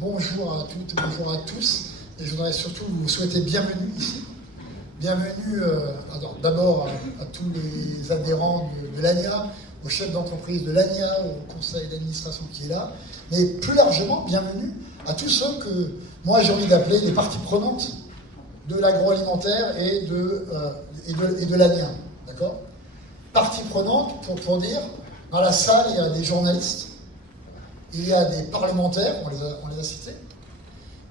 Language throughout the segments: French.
bonjour à toutes, bonjour à tous. Et je voudrais surtout vous souhaiter bienvenue ici. Bienvenue d'abord à tous les adhérents de l'ANIA, au chef d'entreprise de l'ANIA, au conseil d'administration qui est là, mais plus largement, bienvenue à tous ceux que moi j'ai envie d'appeler les parties prenantes de l'agroalimentaire et de l'ANIA. D'accord ? Parties prenantes pour dire, dans la salle, il y a des journalistes, il y a des parlementaires, on les a cités,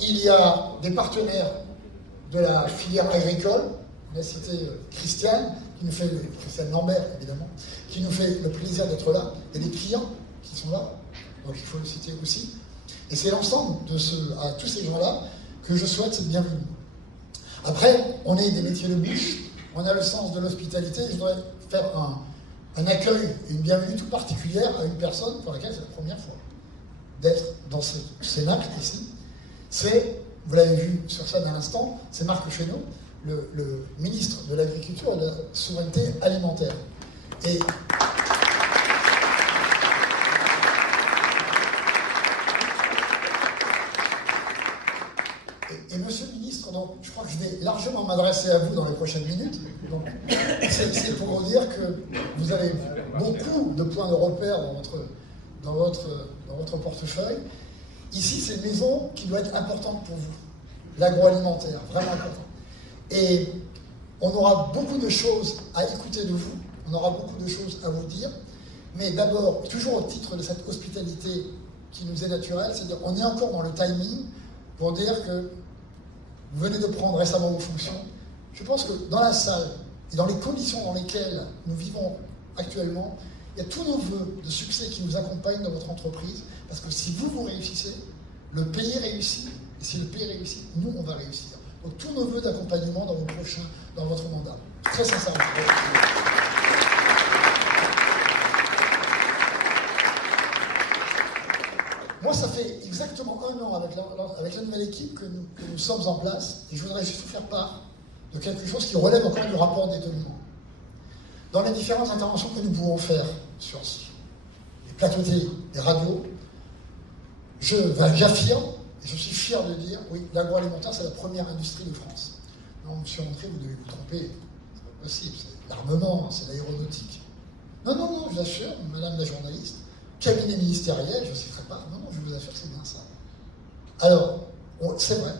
il y a des partenaires de la filière agricole, on a cité Christiane Lambert évidemment, qui nous fait le plaisir d'être là, il y a des clients qui sont là, donc il faut le citer aussi, et c'est l'ensemble à tous ces gens-là que je souhaite cette bienvenue. Après, on est des métiers de bouche, on a le sens de l'hospitalité, je voudrais faire un accueil et une bienvenue toute particulière à une personne pour laquelle c'est la première fois d'être dans ce cénacle ici. C'est, vous l'avez vu sur scène à l'instant, c'est Marc Fesneau, le ministre de l'Agriculture et de la Souveraineté Alimentaire. Et monsieur le ministre, donc, je crois que je vais largement m'adresser à vous dans les prochaines minutes. C'est pour vous dire que vous avez beaucoup de points de repère dans votre portefeuille. Ici, c'est une maison qui doit être importante pour vous. L'agroalimentaire, vraiment important. Et on aura beaucoup de choses à écouter de vous, on aura beaucoup de choses à vous dire, mais d'abord, toujours au titre de cette hospitalité qui nous est naturelle, c'est-à-dire on est encore dans le timing pour dire que vous venez de prendre récemment vos fonctions. Je pense que dans la salle et dans les conditions dans lesquelles nous vivons actuellement, il y a tous nos vœux de succès qui nous accompagnent dans votre entreprise, parce que si vous réussissez, le pays réussit, et si le pays réussit, nous, on va réussir. Donc tous nos vœux d'accompagnement dans votre mandat. Très sincèrement. Moi, ça fait exactement 1 an avec la nouvelle équipe que nous sommes en place, et je voudrais juste vous faire part de quelque chose qui relève encore du rapport d'étonnement. Dans les différentes interventions que nous pouvons faire sur les plateaux télé, les radios, j'affirme, et je suis fier de dire, oui, l'agroalimentaire, c'est la première industrie de France. Non, monsieur André, vous devez vous tromper, c'est pas possible, c'est l'armement, c'est l'aéronautique. Non, je vous assure, madame la journaliste, cabinet ministériel, je ne citerai pas, non, je vous assure que c'est bien ça. Alors, c'est vrai,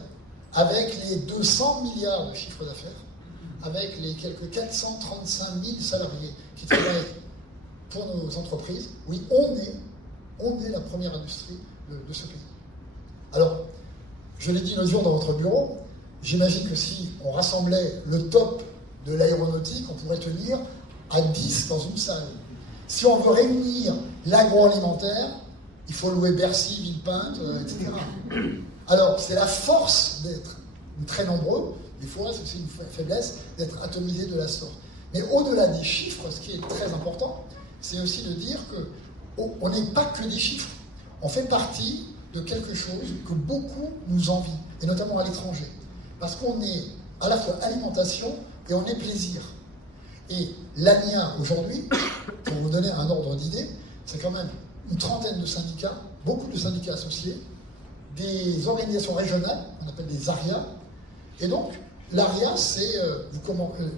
avec les 200 milliards de chiffre d'affaires, avec les quelques 435 000 salariés qui travaillent pour nos entreprises, oui, on est la première industrie de ce pays. Alors, je l'ai dit l'autre jour dans votre bureau, j'imagine que si on rassemblait le top de l'aéronautique, on pourrait tenir à 10 dans une salle. Si on veut réunir l'agroalimentaire, il faut louer Bercy, Villepinte, etc. Alors, c'est la force d'être très nombreux, des fois c'est aussi une faiblesse d'être atomisé de la sorte. Mais au-delà des chiffres, ce qui est très important, c'est aussi de dire qu'on n'est pas que des chiffres. On fait partie de quelque chose que beaucoup nous envient, et notamment à l'étranger. Parce qu'on est à la fois alimentation et on est plaisir. Et l'ANIA, aujourd'hui, pour vous donner un ordre d'idée, c'est quand même une trentaine de syndicats, beaucoup de syndicats associés, des organisations régionales, on appelle des ARIA, et donc l'ARIA,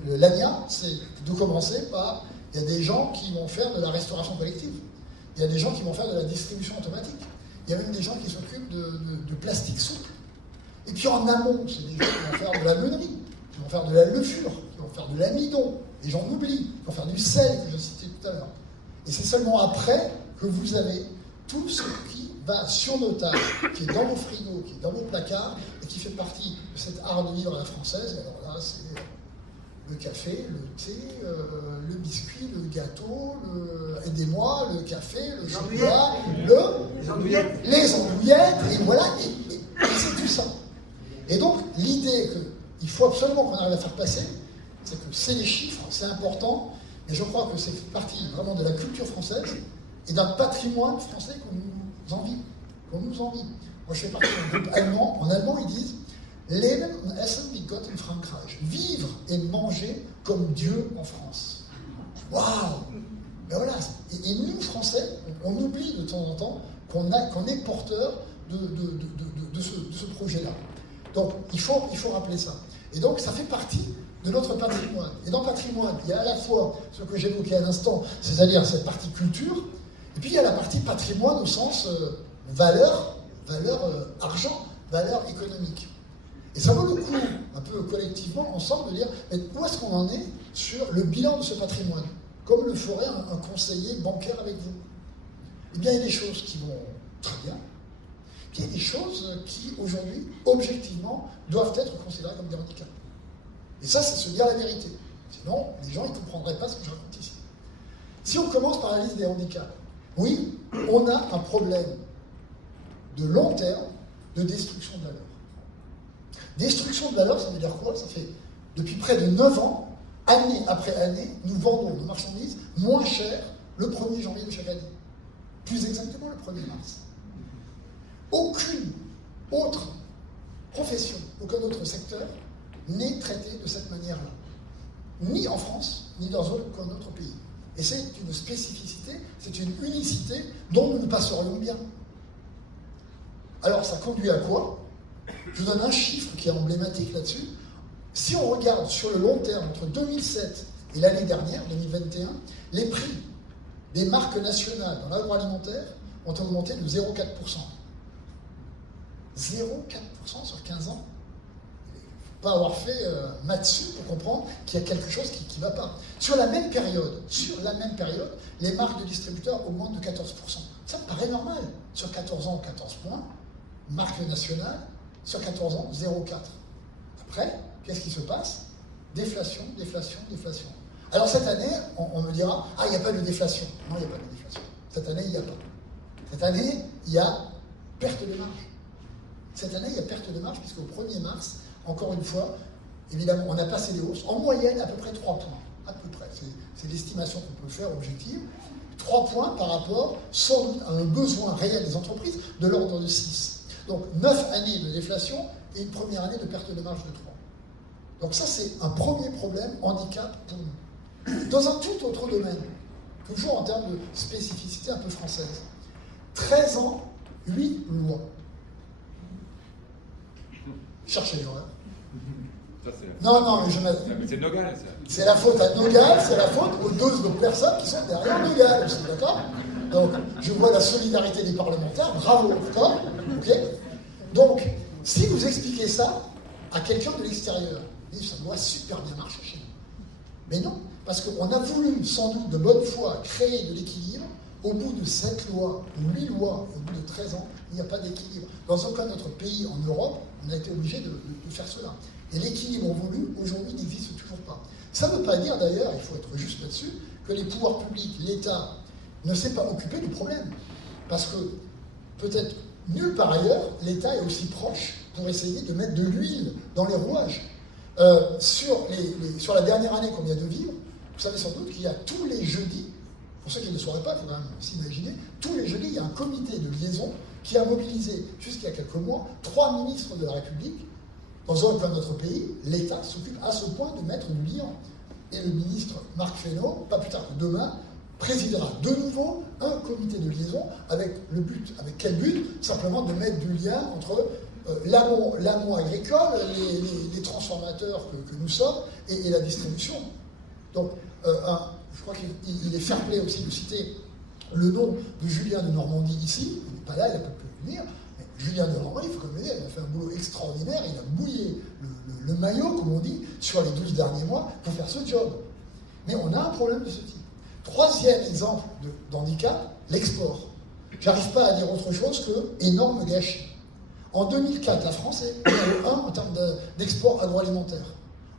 l'ANIA, c'est de commencer par, il y a des gens qui vont faire de la restauration collective, il y a des gens qui vont faire de la distribution automatique, il y a même des gens qui s'occupent de plastique souple. Et puis en amont, c'est des gens qui vont faire de la meunerie, qui vont faire de la levure, qui vont faire de l'amidon, et j'en oublie, qui vont faire du sel, que je citais tout à l'heure. Et c'est seulement après que vous avez tout ce qui va sur nos tables, qui est dans vos frigos, qui est dans vos placards, et qui fait partie de cet art de vivre à la française. Et alors là, c'est le café, le thé, le biscuit, le gâteau, aidez-moi, le café, le chocolat, les andouillettes, et voilà, et c'est tout ça. Et donc, l'idée qu'il faut absolument qu'on arrive à faire passer, c'est que c'est les chiffres, c'est important, et je crois que c'est partie vraiment de la culture française et d'un patrimoine français qu'on nous envie. Moi, je fais partie d'un groupe allemand. En allemand, ils disent Leben und Essen wie Gott in Frankreich. Vivre et manger comme Dieu en France. Waouh! Ben voilà. Et nous, Français, on oublie de temps en temps qu'on est porteur de ce projet-là. Donc, il faut rappeler ça. Et donc, ça fait partie de notre patrimoine. Et dans le patrimoine, il y a à la fois ce que j'évoquais à l'instant, c'est-à-dire cette partie culture, et puis il y a la partie patrimoine au sens valeur argent, valeur économique. Et ça vaut le coup, un peu collectivement, ensemble, de dire mais où est-ce qu'on en est sur le bilan de ce patrimoine, comme le ferait un conseiller bancaire avec vous. Eh bien, il y a des choses qui vont très bien, puis il y a des choses qui, aujourd'hui, objectivement, doivent être considérées comme des handicaps. Et ça, c'est se dire la vérité. Sinon, les gens ne comprendraient pas ce que je raconte ici. Si on commence par la liste des handicaps, oui, on a un problème de long terme de destruction de valeur. Destruction de valeur, ça veut dire quoi? Ça fait depuis près de 9 ans, année après année, nous vendons nos marchandises moins cher le 1er janvier de chaque année. Plus exactement le 1er mars. Aucune autre profession, aucun autre secteur n'est traité de cette manière-là. Ni en France, ni dans aucun autre pays. Et c'est une spécificité, c'est une unicité dont nous ne passerions bien. Alors ça conduit à quoi? Je vous donne un chiffre qui est emblématique là-dessus. Si on regarde sur le long terme, entre 2007 et l'année dernière, 2021, les prix des marques nationales dans l'agroalimentaire ont augmenté de 0,4%. 0,4% sur 15 ans. Il ne faut pas avoir fait maths pour comprendre qu'il y a quelque chose qui ne va pas. Sur la même période, les marques de distributeurs augmentent de 14%. Ça me paraît normal. Sur 14 ans, 14 points. Marque nationale, sur 14 ans, 0,4. Après, qu'est-ce qui se passe? Déflation, déflation, déflation. Alors cette année, on me dira, ah, il n'y a pas de déflation. Non, il n'y a pas de déflation. Cette année, il n'y a pas. Cette année, il y a perte de marge. Cette année, il y a perte de marge, puisqu'au 1er mars, encore une fois, évidemment, on a passé des hausses, en moyenne à peu près 3 points. À peu près, c'est l'estimation qu'on peut faire objective. 3 points par rapport, sans doute, à un besoin réel des entreprises de l'ordre de 6. Donc 9 années de déflation et une première année de perte de marge de 3. Donc ça, c'est un premier problème, handicap pour nous. Dans un tout autre domaine, toujours en termes de spécificité un peu française, 13 ans, 8 lois. Cherchez l'erreur. Non, mais c'est Nogal, ça. C'est la faute à Nogal, c'est la faute aux 2 personnes qui sont derrière Nogal aussi, d'accord? Donc, je vois la solidarité des parlementaires, bravo, d'accord? Ok? Donc, si vous expliquez ça à quelqu'un de l'extérieur, il dit ça doit super bien marcher chez nous. Mais non, parce qu'on a voulu, sans doute de bonne foi, créer de l'équilibre. Au bout de 7 lois, ou 8 lois, au bout de 13 ans, il n'y a pas d'équilibre. Dans aucun autre pays en Europe, on a été obligé de faire cela. Et l'équilibre voulu, aujourd'hui, n'existe toujours pas. Ça ne veut pas dire, d'ailleurs, il faut être juste là-dessus, que les pouvoirs publics, l'État, ne s'est pas occupé du problème. Parce que, peut-être nulle part ailleurs, l'État est aussi proche pour essayer de mettre de l'huile dans les rouages. Sur la dernière année qu'on vient de vivre, vous savez sans doute qu'il y a tous les jeudis, pour ceux qui ne le sauraient pas, il faut quand même s'imaginer, tous les jeudis, il y a un comité de liaison qui a mobilisé, jusqu'il y a quelques mois, 3 ministres de la République. Dans aucun autre pays, l'État s'occupe à ce point de mettre du lien. Et le ministre Marc Fesneau, pas plus tard que demain, présidera de nouveau un comité de liaison avec le but, avec quel but? Simplement de mettre du lien entre l'amont agricole, les transformateurs que nous sommes et la distribution. Donc, je crois qu'il est fair play aussi de citer le nom de Julien de Normandie ici. Il n'est pas là, il n'a pas pu venir. Mais Julien de Normandie, il faut comme le dire, il a fait un boulot extraordinaire. Il a mouillé le maillot, comme on dit, sur les 12 derniers mois pour faire ce job. Mais on a un problème de ce type. Troisième exemple d'handicap, l'export. J'arrive pas à dire autre chose que énorme gâchis. En 2004, la France est numéro 1 en termes d'export agroalimentaire.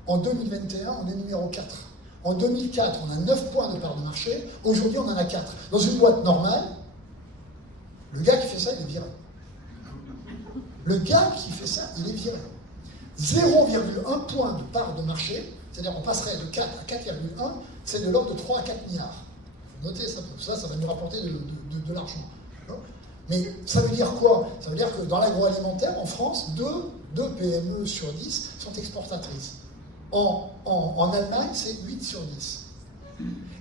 En 2021, on est numéro 4. En 2004, on a 9 points de part de marché. Aujourd'hui, on en a 4. Dans une boîte normale, le gars qui fait ça, il est viré. Le gars qui fait ça, il est viré. 0,1 point de part de marché, c'est-à-dire on passerait de 4 à 4,1, c'est de l'ordre de 3 à 4 milliards. Il faut noter ça, ça va nous rapporter de l'argent. Mais ça veut dire quoi? Ça veut dire que dans l'agroalimentaire, en France, 2 PME sur 10 sont exportatrices. En Allemagne, c'est 8 sur 10.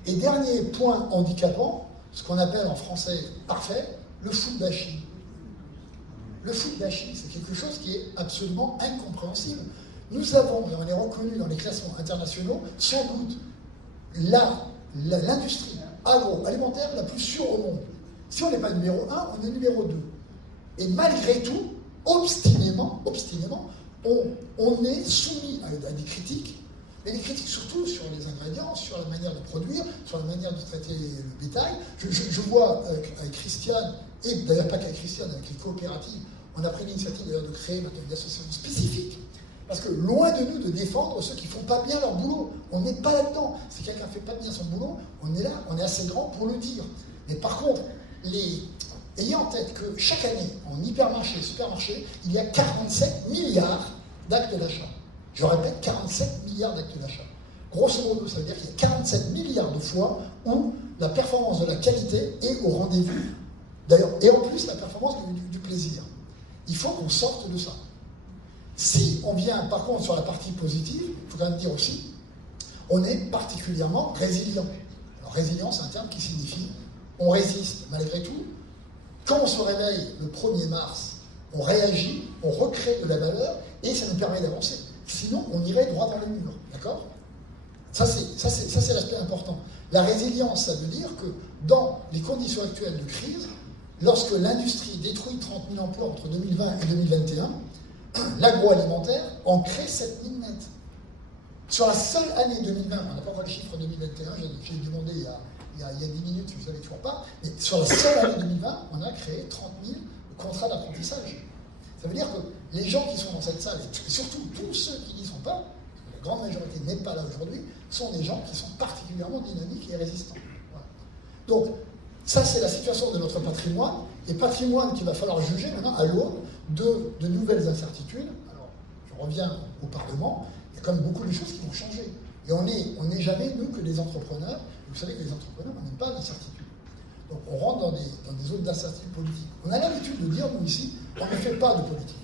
Et dernier point handicapant, ce qu'on appelle en français parfait, le food bashing. le foot gâchis, c'est quelque chose qui est absolument incompréhensible. Nous avons, et on est reconnu dans les classements internationaux, sans doute l'industrie agroalimentaire la plus sûre au monde. Si on n'est pas numéro 1, on est numéro 2. Et malgré tout, obstinément, on est soumis à des critiques, mais des critiques surtout sur les ingrédients, sur la manière de produire, sur la manière de traiter le bétail. Je vois avec Christiane, et d'ailleurs pas qu'avec Christiane, avec les coopératives, on a pris l'initiative d'ailleurs de créer maintenant une association spécifique. Parce que loin de nous de défendre ceux qui ne font pas bien leur boulot, on n'est pas là-dedans. Si quelqu'un ne fait pas bien son boulot, on est là, on est assez grand pour le dire. Mais par contre, ayez en tête que chaque année, en hypermarché, supermarché, il y a 47 milliards d'actes d'achat. Je répète, 47 milliards d'actes d'achat. Grosso modo, ça veut dire qu'il y a 47 milliards de fois où la performance de la qualité est au rendez-vous. D'ailleurs, et en plus, la performance du plaisir. Il faut qu'on sorte de ça. Si on vient, par contre, sur la partie positive, il faut quand même dire aussi, on est particulièrement résilient. Alors, résilient, c'est un terme qui signifie on résiste malgré tout. Quand on se réveille le 1er mars, on réagit, on recrée de la valeur et ça nous permet d'avancer. Sinon, on irait droit dans le mur. D'accord ? Ça, c'est l'aspect important. La résilience, ça veut dire que dans les conditions actuelles de crise, lorsque l'industrie détruit 30 000 emplois entre 2020 et 2021, l'agroalimentaire en crée 7 000 nets. Sur la seule année 2020, on n'a pas encore le chiffre 2021, j'ai demandé il y a 10 minutes, je ne savais toujours pas, mais sur la seule année 2020, on a créé 30 000 contrats d'apprentissage. Ça veut dire que les gens qui sont dans cette salle, et surtout tous ceux qui n'y sont pas, parce que la grande majorité n'est pas là aujourd'hui, sont des gens qui sont particulièrement dynamiques et résistants. Voilà. Donc, ça c'est la situation de notre patrimoine, et patrimoine qu'il va falloir juger maintenant à l'aune de nouvelles incertitudes. Alors, je reviens au Parlement, il y a quand même beaucoup de choses qui vont changer. Et on n'est jamais, nous, que des entrepreneurs. Vous savez que les entrepreneurs, on n'aime pas l'incertitude. Donc on rentre dans des zones d'incertitude politique. On a l'habitude de dire, nous ici, on ne fait pas de politique.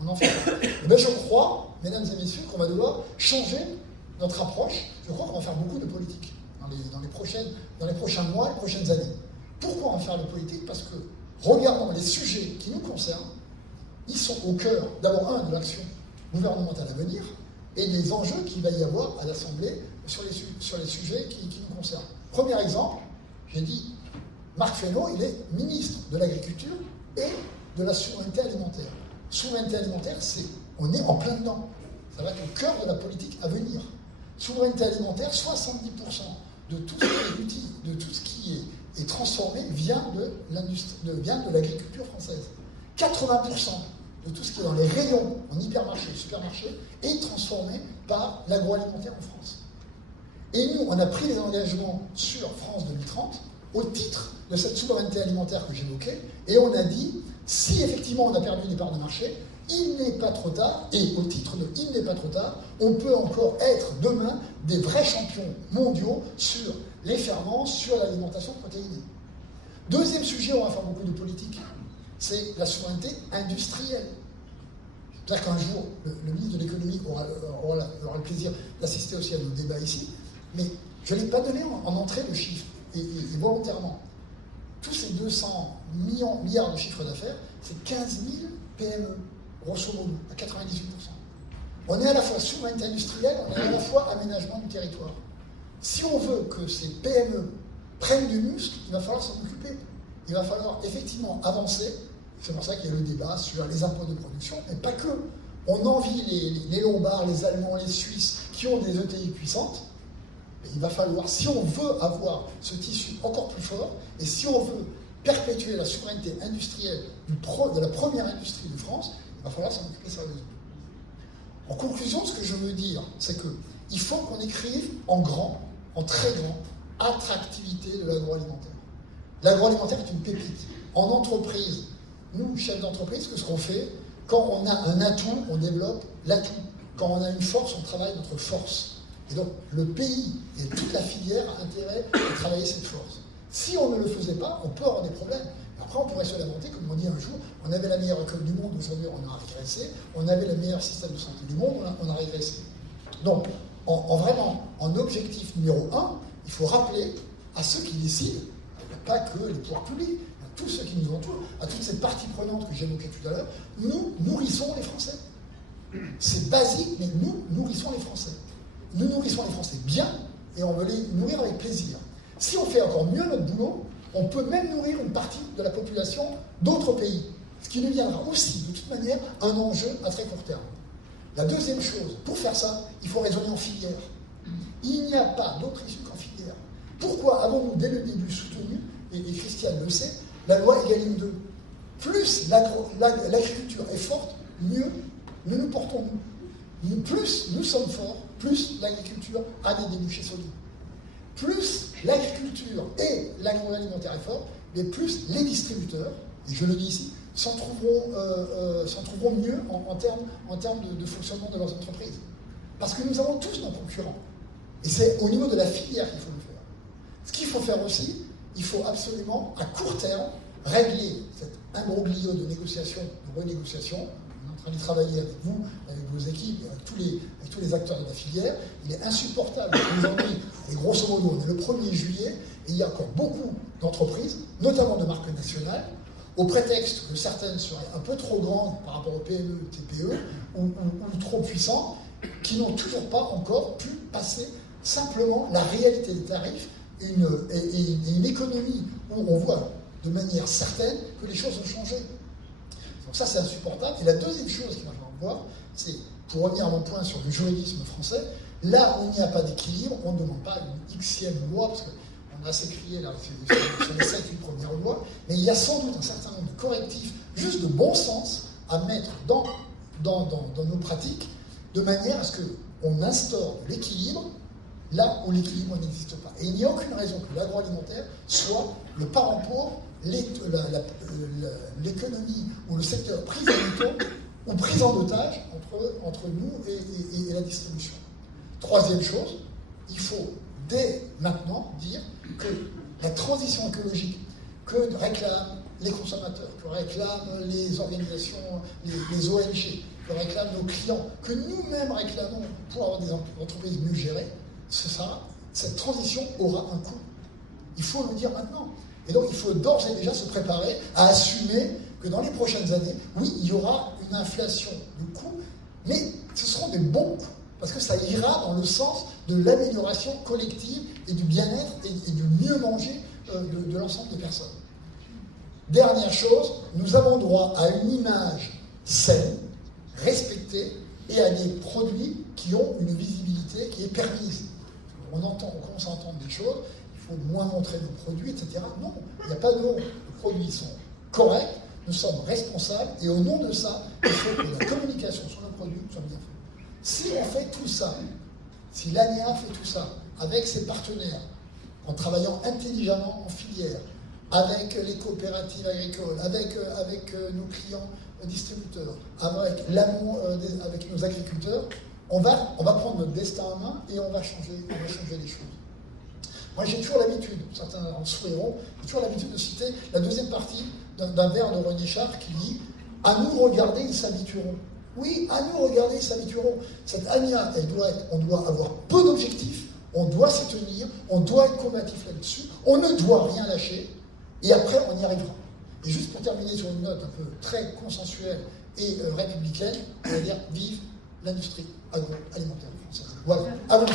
On n'en fait pas. Et bien je crois, mesdames et messieurs, qu'on va devoir changer notre approche. Je crois qu'on va faire beaucoup de politique dans les prochains mois, les prochaines années. Pourquoi on va faire de politique ? Parce que, regardons les sujets qui nous concernent, ils sont au cœur, d'abord, de l'action gouvernementale à venir, et des enjeux qu'il va y avoir à l'Assemblée sur les sujets qui nous concernent. Premier exemple, j'ai dit, Marc Fesneau, il est ministre de l'Agriculture et de la souveraineté alimentaire. Souveraineté alimentaire, on est en plein dedans. Ça va être au cœur de la politique à venir. Souveraineté alimentaire, 70% de tout ce qui est transformé vient de l'agriculture française. 80% de tout ce qui est dans les rayons, en hypermarché, supermarché, est transformé par l'agroalimentaire en France. Et nous, on a pris des engagements sur France 2030 au titre de cette souveraineté alimentaire que j'évoquais, et on a dit, si effectivement on a perdu des parts de marché, il n'est pas trop tard, et au titre de il n'est pas trop tard, on peut encore être demain des vrais champions mondiaux sur les ferments, sur l'alimentation protéinée. Deuxième sujet, on va faire beaucoup de politique, c'est la souveraineté industrielle. J'espère qu'un jour, le ministre de l'économie aura le plaisir d'assister aussi à nos débats ici, mais je ne l'ai pas donné en entrée de chiffres, et volontairement. Tous ces 200 milliards de chiffre d'affaires, c'est 15 000 PME, grosso modo, à 98%. On est à la fois souveraineté industrielle, on est à la fois aménagement du territoire. Si on veut que ces PME prennent du muscle, il va falloir s'en occuper. Il va falloir effectivement avancer. C'est pour ça qu'il y a le débat sur les impôts de production, mais pas que. On envie les Lombards, les Allemands, les Suisses qui ont des ETI puissantes. Et il va falloir, si on veut avoir ce tissu encore plus fort, et si on veut perpétuer la souveraineté industrielle de la première industrie de France, il va falloir s'en occuper sérieusement. En conclusion, ce que je veux dire, c'est qu'il faut qu'on écrive en grand, en très grand, attractivité de l'agroalimentaire. L'agroalimentaire est une pépite. En entreprise, nous, chefs d'entreprise, ce qu'on fait, quand on a un atout, on développe l'atout. Quand on a une force, on travaille notre force. Et donc, le pays et toute la filière a intérêt à travailler cette force. Si on ne le faisait pas, on peut avoir des problèmes. Après, on pourrait se lamenter, comme on dit un jour, on avait la meilleure école du monde, aujourd'hui on a régressé, on avait le meilleur système de santé du monde, on a régressé. Donc, en objectif numéro 1, il faut rappeler à ceux qui décident, il n'y a pas que les pouvoirs publics, il y a tous ceux qui nous entourent, à toutes ces parties prenantes que j'évoquais tout à l'heure, nous nourrissons les Français. C'est basique, mais nous nourrissons les Français. Nous nourrissons les Français bien, et on veut les nourrir avec plaisir. Si on fait encore mieux notre boulot, on peut même nourrir une partie de la population d'autres pays, ce qui deviendra aussi, de toute manière, un enjeu à très court terme. La deuxième chose, pour faire ça, il faut raisonner en filière. Il n'y a pas d'autre issue qu'en filière. Pourquoi avons-nous dès le début soutenu, et Christiane le sait, la loi Egalim 2? Plus l'agriculture est forte, mieux nous portons nous. Plus nous sommes forts, plus l'agriculture a des débouchés solides. Plus l'agriculture et l'agroalimentaire est fort, mais plus les distributeurs, et je le dis ici, s'en trouveront mieux en termes de fonctionnement de leurs entreprises. Parce que nous avons tous nos concurrents. Et c'est au niveau de la filière qu'il faut le faire. Ce qu'il faut faire aussi, il faut absolument, à court terme, régler cet imbroglio de négociation, de renégociation. On est en train d'y travailler avec vous, avec vos équipes, avec tous les acteurs de la filière. Il est insupportable aujourd'hui, et grosso modo, on est le 1er juillet, et il y a encore beaucoup d'entreprises, notamment de marques nationales, au prétexte que certaines seraient un peu trop grandes par rapport aux PME, TPE, ou trop puissantes, qui n'ont toujours pas encore pu passer simplement la réalité des tarifs et une économie où on voit de manière certaine que les choses ont changé. Donc ça, c'est insupportable. Et la deuxième chose qu'il va falloir voir, c'est, pour revenir à mon point sur le juridisme français, là où il n'y a pas d'équilibre, on ne demande pas une xème loi, parce qu'on a assez crié là, sur les 7-8 premières lois, mais il y a sans doute un certain nombre de correctifs, juste de bon sens, à mettre dans nos pratiques, de manière à ce qu'on instaure de l'équilibre là où l'équilibre n'existe pas. Et il n'y a aucune raison que l'agroalimentaire soit le parent pauvre, l'économie ou le secteur pris en étau ou pris en otage entre nous et la distribution. Troisième chose, il faut dès maintenant dire que la transition écologique que réclament les consommateurs, que réclament les organisations, les ONG, que réclament nos clients, que nous-mêmes réclamons pour avoir des entreprises mieux gérées, cette transition aura un coût. Il faut le dire maintenant. Et donc il faut d'ores et déjà se préparer à assumer que dans les prochaines années, oui, il y aura une inflation de coûts, mais ce seront des bons coûts, parce que ça ira dans le sens de l'amélioration collective et du bien-être et du mieux manger de l'ensemble des personnes. Dernière chose, nous avons droit à une image saine, respectée, et à des produits qui ont une visibilité qui est permise. On commence à entendre des choses, il faut moins montrer nos produits, etc. Non, il n'y a pas de nom. Les produits sont corrects, nous sommes responsables, et au nom de ça, il faut que la communication sur nos produits soit bien faite. Si on fait tout ça, si l'ANEA fait tout ça, avec ses partenaires, en travaillant intelligemment en filière, avec les coopératives agricoles, avec nos clients distributeurs, avec l'amont, avec nos agriculteurs, on va prendre notre destin en main et on va changer les choses. Moi, j'ai toujours l'habitude, certains en sourieront, j'ai toujours l'habitude de citer la deuxième partie d'un vers de René Char qui dit « À nous regarder, ils s'habitueront ». Oui, à nous regarder, ils s'habitueront. Cette ANIA, on doit avoir peu d'objectifs, on doit s'y tenir, on doit être combatif là-dessus, on ne doit rien lâcher, et après, on y arrivera. Et juste pour terminer sur une note un peu très consensuelle et républicaine, on va dire vive l'industrie agroalimentaire française. Voilà, à vous.